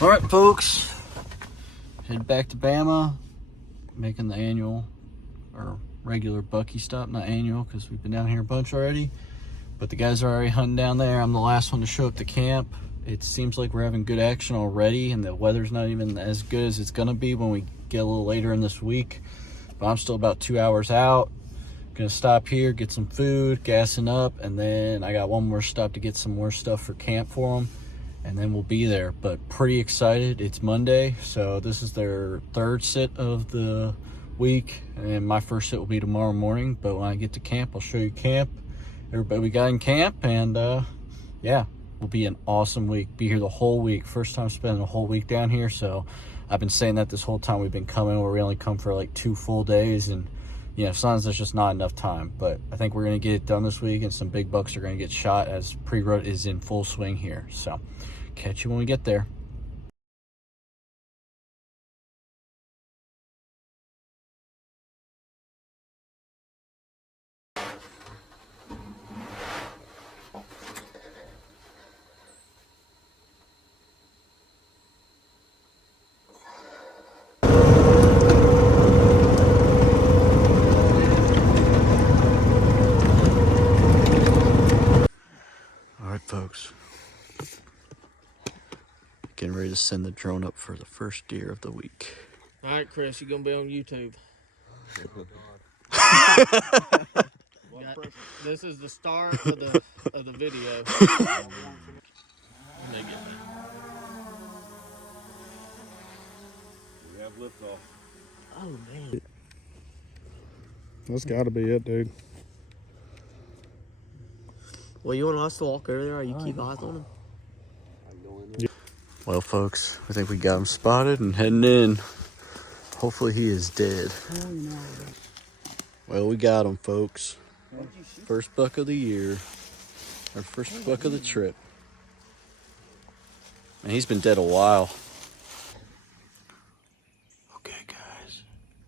All right, folks, head back to Bama, making the annual or regular Bucky stop, not annual because we've been down here a bunch already. But the guys are already hunting down there. I'm the last one to show up to camp. It seems like we're having good action already, and the weather's not even as good as it's gonna be when we get a little later in this week. But I'm still about 2 hours out. Gonna stop here, get some food, gassing up, and then I got one more stop to get some more stuff for camp for them, and then we'll be there. But pretty excited. It's Monday, so this is their third sit of the week, and my first sit will be tomorrow morning. But when I get to camp, I'll show you camp, everybody we got in camp, and yeah, will be an awesome week. Be here the whole week. First time spending a whole week down here, so I've been saying that this whole time we've been coming, where we only come for like 2 full days, and you know, sometimes there's just not enough time. But I think we're going to get it done this week, and some big bucks are going to get shot as pre-rut is in full swing here. So catch you when we get there. All right, folks. Getting ready to send the drone up for the first deer of the week. All right, Chris, you're going to be on YouTube. This is the start of the video. We have liftoff. Oh, man. That's gotta be it, dude. Well, you want us to walk over there, or you keep eyes on him? Well, folks, I think we got him spotted and heading in. Hopefully he is dead. Well, we got him, folks. First buck of the year. Our first buck of the trip. And he's been dead a while. Okay, guys.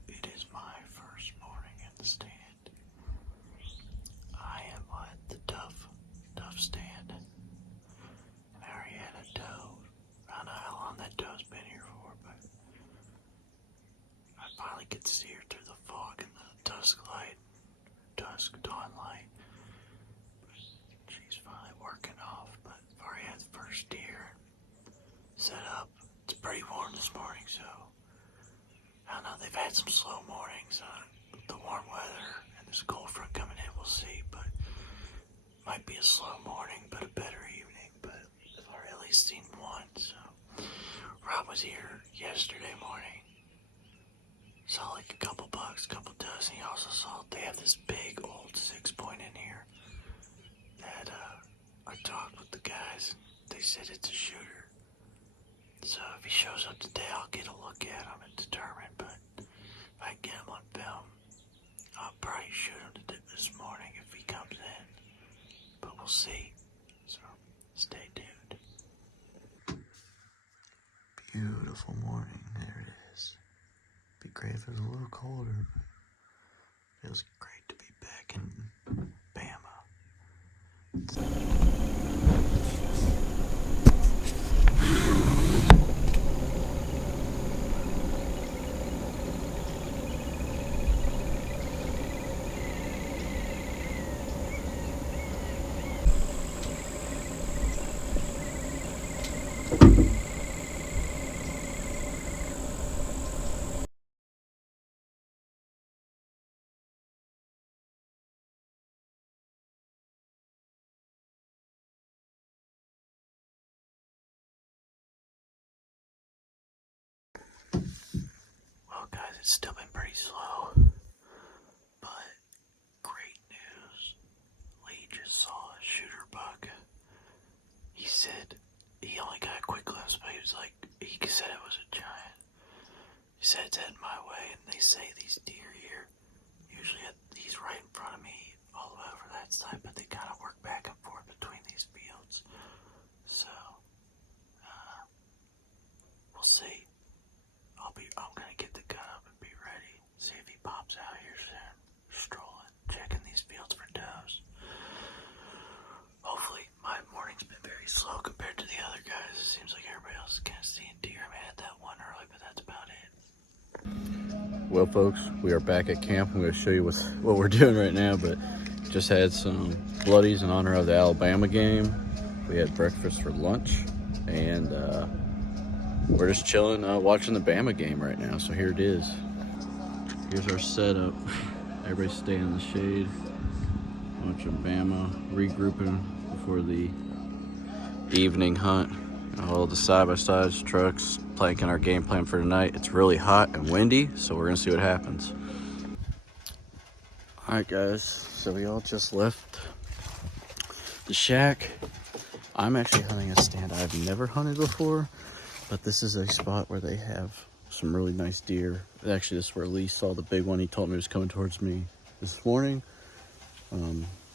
It is my first morning at the stand. I am at the Duff stand. And I already had a doe. I don't know how long that doe's been here for, but I finally could see her through the fog and the dusk dawn light. She's finally working off, but I've already had the first deer set up. It's pretty warm this morning, so I don't know, they've had some slow mornings on the warm weather and this cold front coming in, we'll see, but might be a slow morning, but a better evening. But I've already at least seen one, so Rob was here yesterday morning. Saw like a couple bucks, couple dozen. He also saw they have this big old 6-point in here that I talked with the guys. They said it's a shooter. So if he shows up today, I'll get a look at him and determine. But if I can get him on film, I'll probably shoot him this morning if he comes in. But we'll see. So stay tuned. Beautiful morning. There it is. Be great if it was a little colder, but it feels great to be back in Bama. Well, guys, it's still been pretty slow, but great news. Lee just saw a shooter buck. He said he only got a quick glimpse, but he was like, he said it was a giant. He said it's heading my way, and they say these deer here, usually he's right in front of me, all the way over that side, but they kind of work back and forth between these fields. So, we'll see. I'm gonna get the gun up and be ready. See if he pops out here soon. Strolling, checking these fields for does. Hopefully, my morning's been very slow compared to the other guys. It seems like everybody else is kind of seeing Well, folks, we are back at camp. I'm going to show you what we're doing right now, but just had some bloodies in honor of the Alabama game. We had breakfast for lunch, and we're just chilling, watching the Bama game right now. So here it is. Here's our setup. Everybody staying in the shade. Bunch of Bama regrouping before the evening hunt. All the side-by-sides, trucks, planking our game plan for tonight. It's really hot and windy, so we're gonna see what happens. All right, guys, so we all just left the shack. I'm actually hunting a stand I've never hunted before, but this is a spot where they have some really nice deer. Actually, this is where Lee saw the big one. He told me was coming towards me this morning.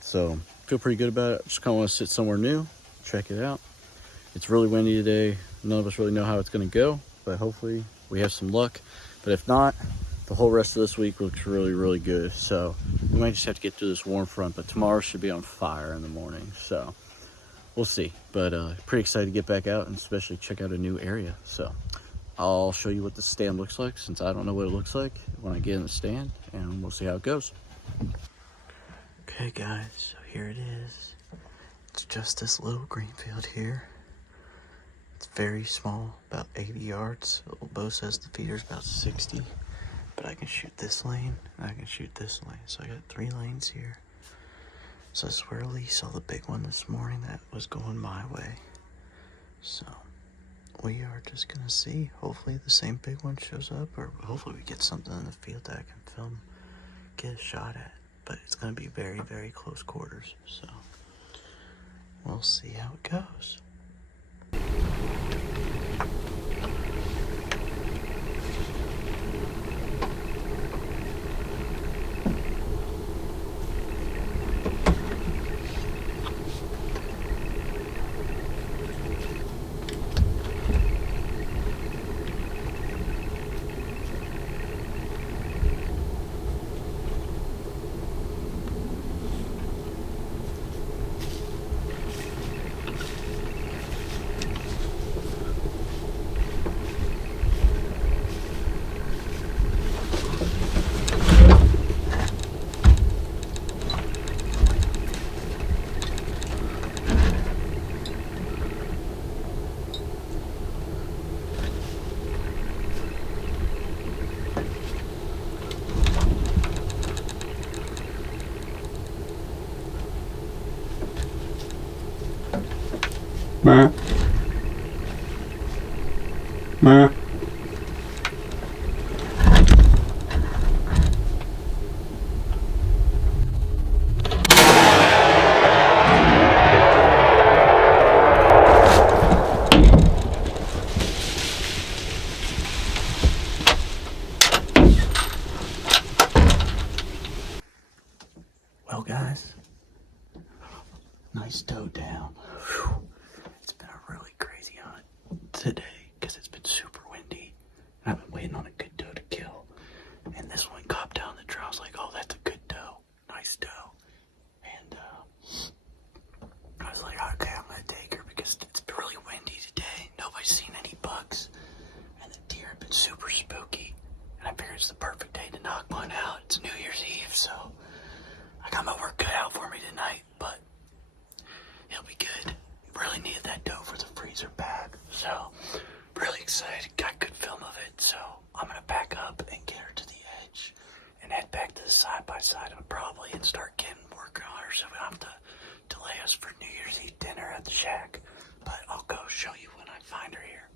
So feel pretty good about it. Just kind of want to sit somewhere new, check it out. It's really windy today. None of us really know how it's going to go, but hopefully we have some luck. But if not, the whole rest of this week looks really, really good. So we might just have to get through this warm front, but tomorrow should be on fire in the morning. So we'll see. But pretty excited to get back out and especially check out a new area. So I'll show you what the stand looks like, since I don't know what it looks like when I get in the stand, and we'll see how it goes. Okay, guys, so here it is. It's just this little green field here. It's very small, about 80 yards. Little bow says the feeder's about 60, but I can shoot this lane and I can shoot this lane. So I got 3 lanes here. So this is where Lee saw the big one this morning that was going my way. So we are just gonna see. Hopefully the same big one shows up, or hopefully we get something in the field that I can film, get a shot at. But it's gonna be very, very close quarters. So we'll see how it goes. Meh. Meh. Well, guys, nice doe down. Whew. It's been a really crazy hunt today because it's been super windy. And I've been waiting on a good doe to kill. And this one copped down the trail. I was like, oh, that's a good doe. Nice doe. And I was like, okay, I'm going to take her because it's been really windy today. Nobody's seen any bucks. And the deer have been super spooky. And I figured it's the perfect day to knock one out. It's New Year's Eve, so I got my work cut out for me tonight, but it'll be good. Really needed that doe for the freezer bag, so really excited. Got good film of it, so I'm gonna back up and get her to the edge and head back to the side-by-side probably and start getting work on her so we don't have to delay us for New Year's Eve dinner at the shack. But I'll go show you when I find her here.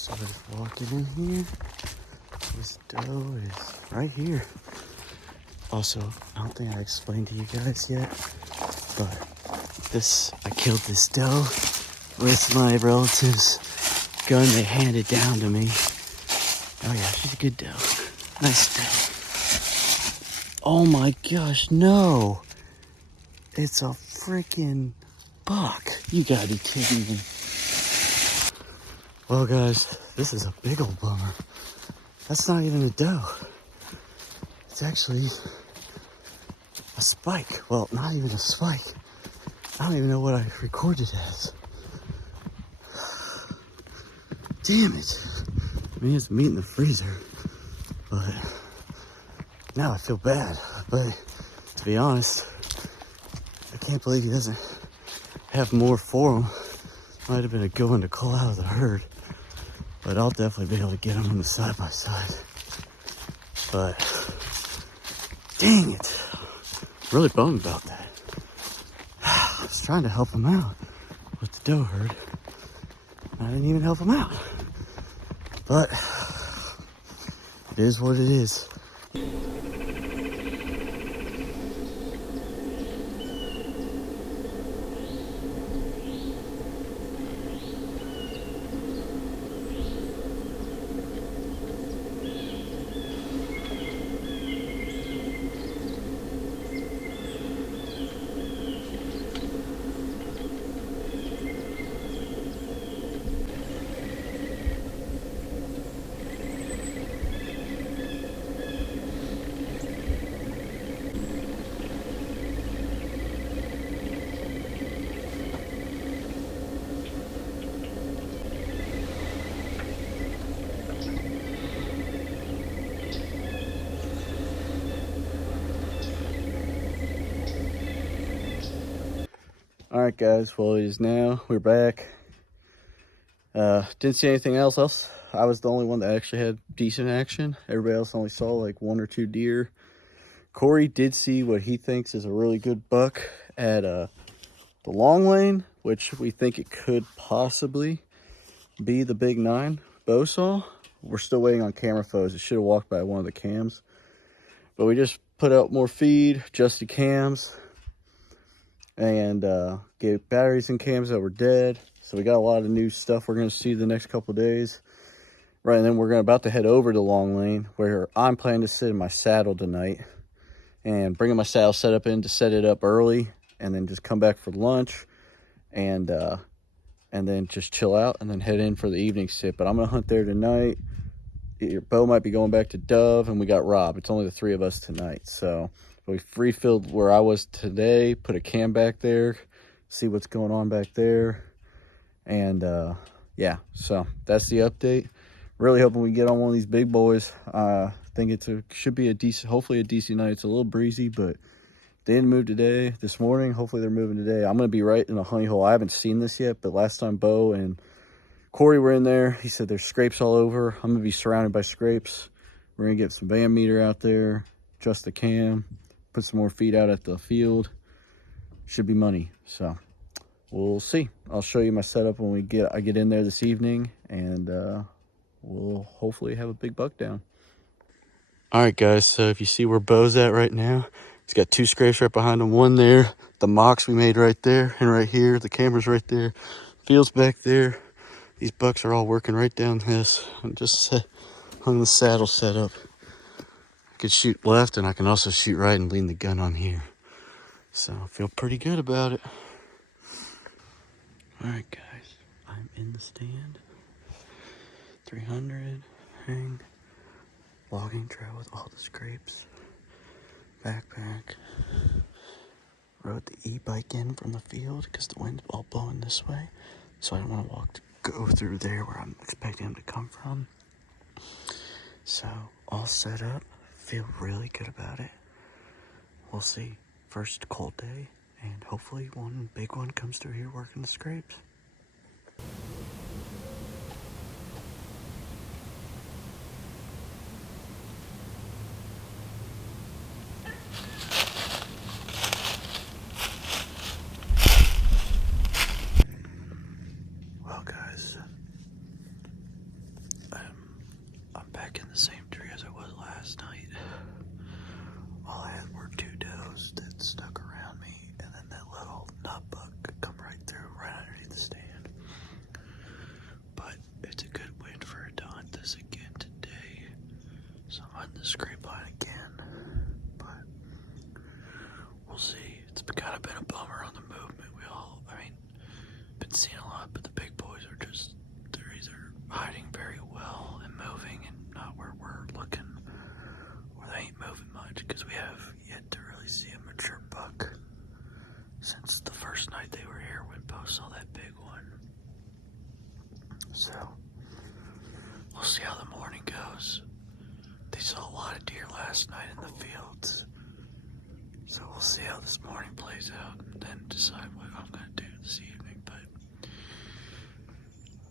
So I just walked in here. This doe is right here. Also, I don't think I explained to you guys yet, but I killed this doe with my relative's gun they handed down to me. Oh yeah, she's a good doe. Nice doe. Oh my gosh, no! It's a freaking buck. You gotta be kidding me. Well guys, this is a big old bummer. That's not even a doe. It's actually a spike. Well, not even a spike. I don't even know what I recorded as. Damn it. I mean, it's meat in the freezer, but now I feel bad. But to be honest, I can't believe he doesn't have more for him. Might have been a good one to call out of the herd, but I'll definitely be able to get him in the side by side. But dang it, I'm really bummed about that. I was trying to help him out with the doe herd. I didn't even help him out. But it is what it is. All right, guys. Well, it is now. We're back. Didn't see anything else. I was the only one that actually had decent action. Everybody else only saw like 1 or 2 deer. Corey did see what he thinks is a really good buck at the long lane, which we think it could possibly be the big 9 bow saw. We're still waiting on camera photos. It should have walked by one of the cams, but we just put out more feed, adjusted cams, and gave batteries and cams that were dead. So we got a lot of new stuff we're going to see the next couple days. Right, and then we're about to head over to Long Lane, where I'm planning to sit in my saddle tonight and bringing my saddle setup in to set it up early, and then just come back for lunch and then just chill out and then head in for the evening sit. But I'm going to hunt there tonight. Your bow might be going back to Dove, and we got Rob. It's only the 3 of us tonight. So we refilled where I was today, put a cam back there, see what's going on back there. And yeah, so that's the update. Really hoping we get on one of these big boys. I think should be a decent, hopefully a decent night. It's a little breezy, but they didn't move today, this morning. Hopefully they're moving today. I'm going to be right in a honey hole. I haven't seen this yet, but last time Bo and Corey were in there, he said there's scrapes all over. I'm going to be surrounded by scrapes. We're going to get some band meter out there, adjust the cam, put some more feed out at the field. Should be money. So we'll see. I'll show you my setup when I get in there this evening, and we'll hopefully have a big buck down. All right, guys. So if you see where Bo's at right now, he's got 2 scrapes right behind him. One there, the mocks we made right there, and right here, the camera's right there. Field's back there. These bucks are all working right down this. I'm just hung the saddle set up. I could shoot left, and I can also shoot right and lean the gun on here. So I feel pretty good about it. All right, guys. I'm in the stand. 300 hang. Logging trail with all the scrapes. Backpack. Rode the e-bike in from the field because the wind's all blowing this way. So I don't want to go through there where I'm expecting him to come from. So all set up. Feel really good about it. We'll see. First cold day, and hopefully one big one comes through here working the scrapes. Well, guys, we'll see. It's kind of been a bummer on the movement. Been seeing a lot, but the big boys are just, they're either hiding very well and moving and not where we're looking, or they ain't moving much, because we have yet to really see a mature buck since the first night they were here when Bo saw that big one. So we'll see how the morning goes. They saw a lot of deer last night in the fields, so we'll see how this morning plays out and then decide what I'm going to do this evening. But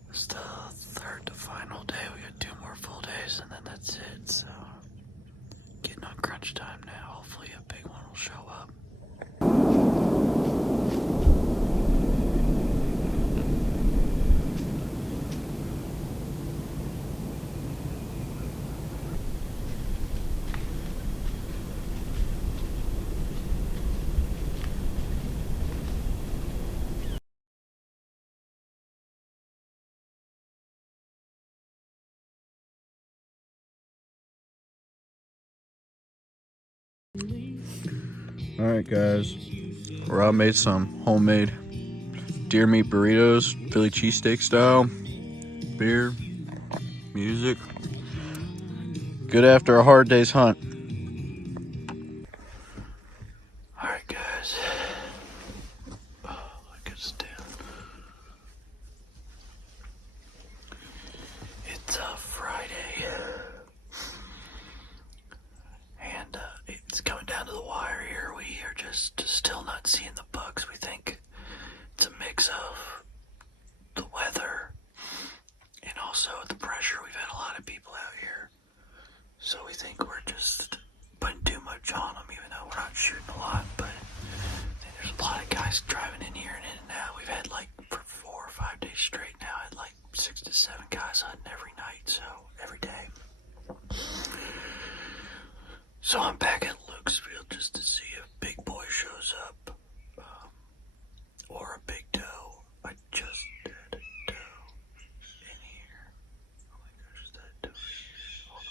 it's the third to final day. We got 2 more full days and then that's it. So getting on crunch time now. Hopefully a big one will show up. All right, guys. Rob made some homemade deer meat burritos, Philly cheesesteak style, beer, music. Good after a hard day's hunt. All right, guys. Oh, I gotta stand. It's Friday, and it's coming down to the wire here. We are just still not seeing the bucks. We think it's a mix of the weather and also the pressure. We've had a lot of people out here, so we think we're just putting too much on them, even though we're not shooting a lot. But I think there's a lot of guys driving in here and in and out. We've had like for 4 or 5 days straight now, I had like 6 to 7 guys hunting every night, so every day. So I'm back at Lukesfield just to see if Big Boy shows up, or a big doe. I just did a doe in here. Oh my gosh, is that a doe in here? Hold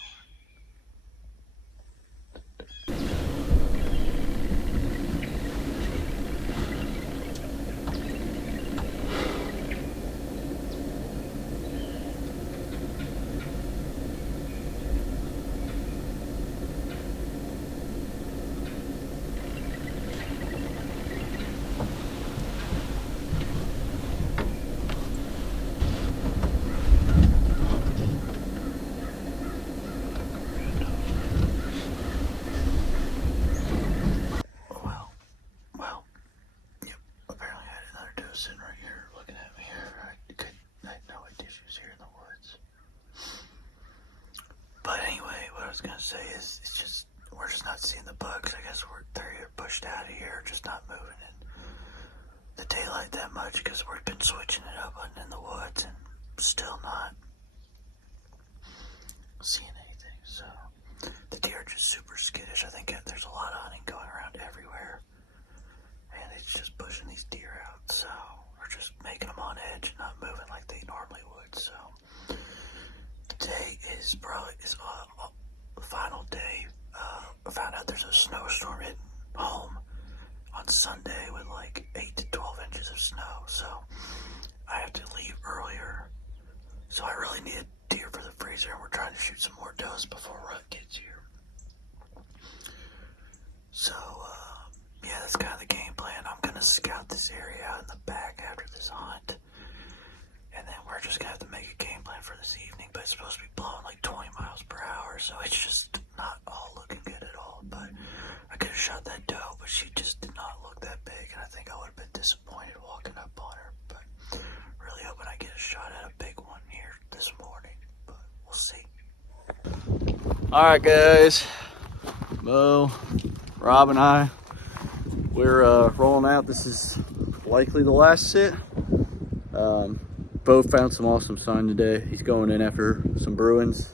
sitting right here looking at me here. I had no idea she was here in the woods. But anyway, what I was gonna say is we're just not seeing the bugs. I guess they're either pushed out of here or just not moving in the daylight that much, because we've been switching it up hunting in the woods and still not seeing anything. So the deer are just super skittish. I think there's a lot of hunting going around everywhere, and it's just pushing these deer out. So we're just making them on edge and not moving like they normally would. So today is probably the final day. I found out there's a snowstorm hitting home on Sunday with like 8 to 12 inches of snow. So I have to leave earlier. So I really need a deer for the freezer, and we're trying to shoot some more does before Rut gets here. So yeah, that's kind of the game plan. I'm gonna scout this area out in the back after this hunt, and then we're just gonna have to make a game plan for this evening. But it's supposed to be blowing like 20 miles per hour, so it's just not all looking good at all. But I could have shot that doe, but she just did not look that big, and I think I would have been disappointed walking up on her. But really hoping I get a shot at a big one here this morning, but we'll see. All right, guys. Bo, Rob, and I, we're rolling out. This is likely the last sit. Bo found some awesome sign today. He's going in after some bruisers,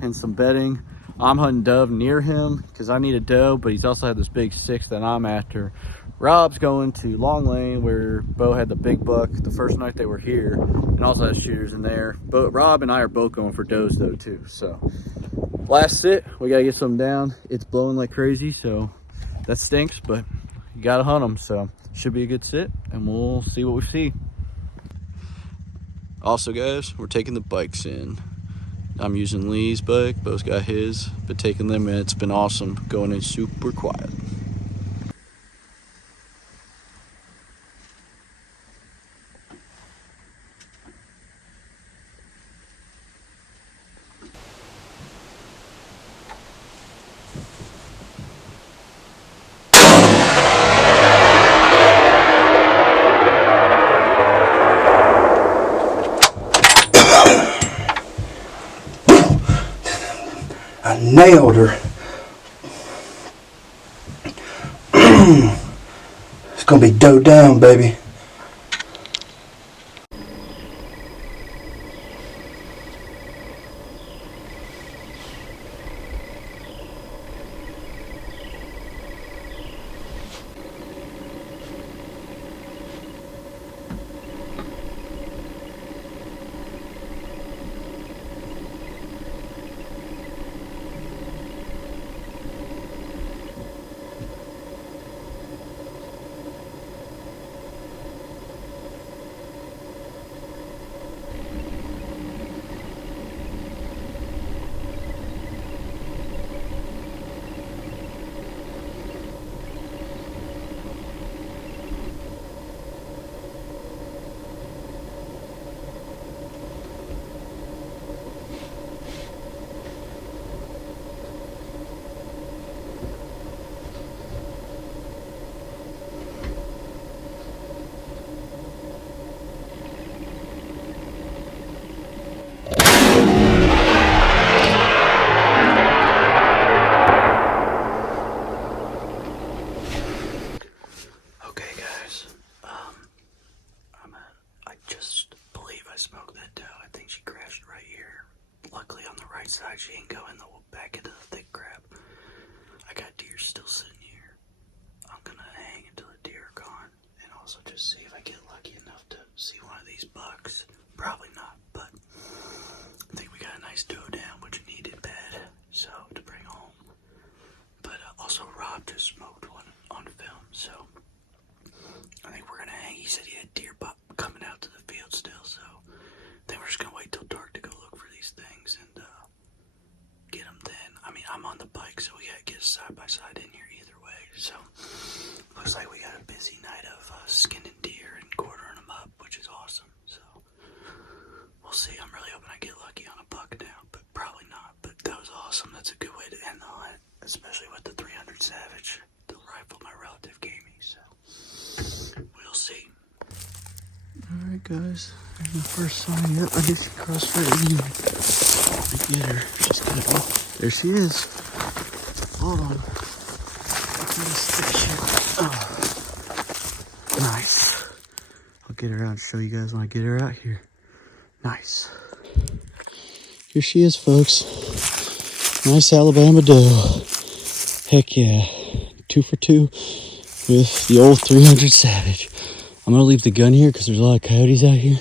and some bedding. I'm hunting dove near him because I need a doe, but he's also had this big 6 that I'm after. Rob's going to Long Lane where Bo had the big buck the first night they were here, and also has shooters in there. But Rob and I are both going for does though too. So last sit, we gotta get some down. It's blowing like crazy, so that stinks, but you gotta hunt them, so should be a good sit, and we'll see what we see. Also, guys, we're taking the bikes in. I'm using Lee's bike, Bo's got his, but taking them in, it's been awesome. Going in super quiet. I nailed her. It's gonna be dough down, baby. Side, she ain't going back into the thick crap. I got deer still sitting here. I'm gonna hang until the deer are gone, and also just see if I get lucky enough to see one of these bucks. Probably not, but I think we got a nice doe down, which we needed bad, so to bring home. But also Rob just smoked one on film, so I think we're gonna hang. He said he had deer coming out to the field still, so I think we're just gonna wait till dark to go look for these things and get them then. I mean, I'm on the bike, so we gotta get side by side in here either way. So looks like we got a busy night of skinning deer and quartering them up, which is awesome. So we'll see. I'm really hoping I get lucky on a buck now, but probably not. But that was awesome. That's a good way to end the hunt, especially with the 300 Savage, the rifle my relative gave me. So we'll see. All right, guys. There's my first sign. Yep, I think she crossed right in. Get her. She's gonna go. There she is. Hold on. Oh. Nice. I'll get her out and show you guys when I get her out here. Nice. Here she is, folks. Nice Alabama doe. Heck yeah. 2 for 2 with the old 300 Savage. I'm gonna leave the gun here because there's a lot of coyotes out here.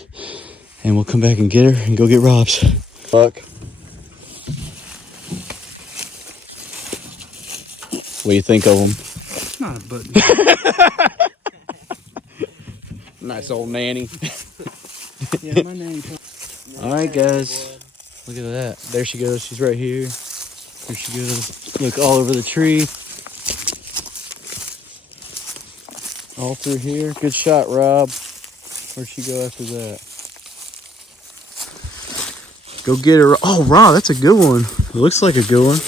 And we'll come back and get her and go get Rob's. Fuck. What do you think of them? Not a button. Nice old nanny. Yeah, my name. All right, guys. Look at that. There she goes. She's right here. There she goes. Look all over the tree. All through here. Good shot, Rob. Where'd she go after that? Go get her. Oh, Rob, that's a good one. It looks like a good one.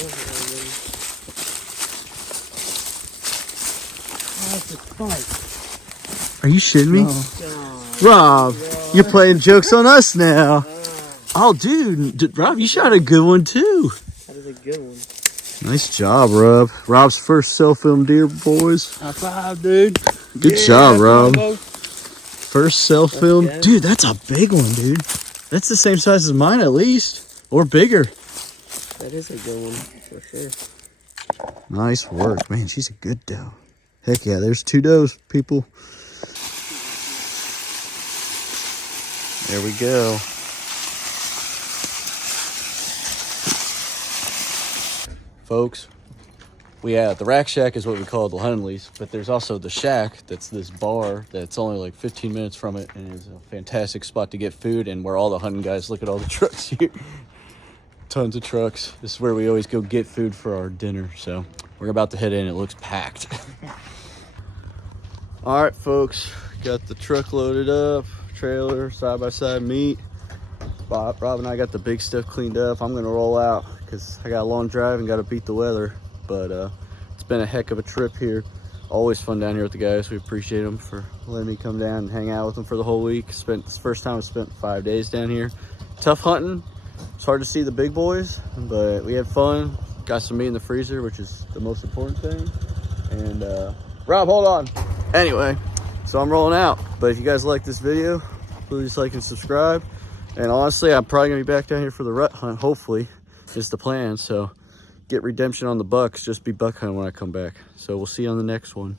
Are you shitting me? No. Rob, you're playing jokes on us now. Oh, dude, Rob, you shot a good one too. That is a good one. Nice job, Rob. Rob's first self-filmed deer, boys. High five, dude. Good job, Rob. First self-filmed. Dude, that's a big one, dude. That's the same size as mine at least, or bigger. That is a good one, for sure. Nice work, man. She's a good doe. Heck yeah, there's 2 does, people. There we go. Folks, The rack shack is what we call the Hunley's, but there's also the shack that's this bar that's only like 15 minutes from it, and is a fantastic spot to get food and where all the hunting guys look at all the trucks here. Tons of trucks. This is where we always go get food for our dinner, so we're about to head in. It looks packed. All right, folks, got the truck loaded up, trailer, side-by-side meat. Rob and I got the big stuff cleaned up. I'm gonna roll out because I got a long drive and got to beat the weather. But it's been a heck of a trip here. Always fun down here with the guys. We appreciate them for letting me come down and hang out with them for the whole week. This first time I spent 5 days down here. Tough hunting. It's hard to see the big boys, but we had fun. Got some meat in the freezer, which is the most important thing. And Rob, hold on. Anyway, so I'm rolling out. But if you guys like this video, please like and subscribe. And honestly, I'm probably gonna be back down here for the rut hunt. Hopefully, is the plan. So get redemption on the bucks. Just be buck hunting when I come back. So we'll see you on the next one.